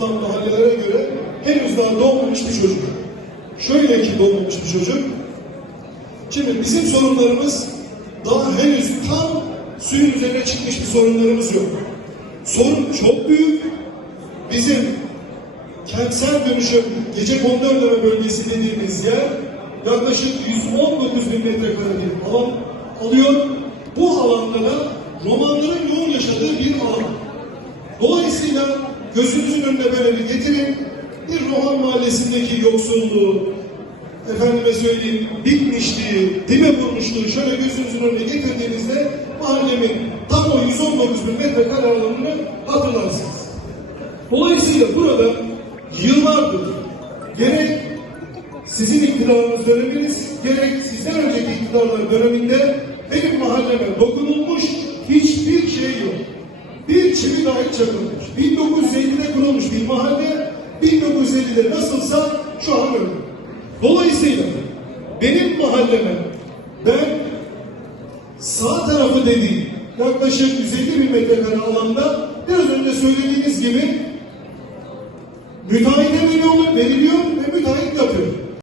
anlatılan mahallelere göre henüz daha doğmamış bir çocuk. Şöyle ki doğmamış bir çocuk. Şimdi bizim sorunlarımız daha henüz tam suyun üzerine çıkmış bir sorunlarımız yok. Sorun çok büyük. Bizim kentsel dönüşüm gece kondörleme bölgesi dediğimiz yer yaklaşık 119 bin metrekare bir alan alıyor. Bu alanda da romanların yoğun yaşadığı gözünüzün önüne böyle bir getirin. Bir Roman mahallesindeki yoksulluğu, efendime söyleyeyim bitmişliği, dibe vurmuşluğu şöyle gözünüzün önüne getirdiğinizde mahallemin tam o 119 bin metrekare alanını hatırlarsınız. Dolayısıyla burada yıllardır gerek sizin iktidarınız döneminiz, gerek sizden önceki iktidarlar döneminde benim mahalleme dokunulmuş 2000 ait çakılmış. 1950'de kurulmuş bir mahalle 1950'de nasılsa şu an öyle. Dolayısıyla benim mahalleme ben sağ tarafı dediğim yaklaşık 150 bin metrekare alanda biraz önce söylediğiniz gibi müteahhite veriyor, veriliyor ve müteahhit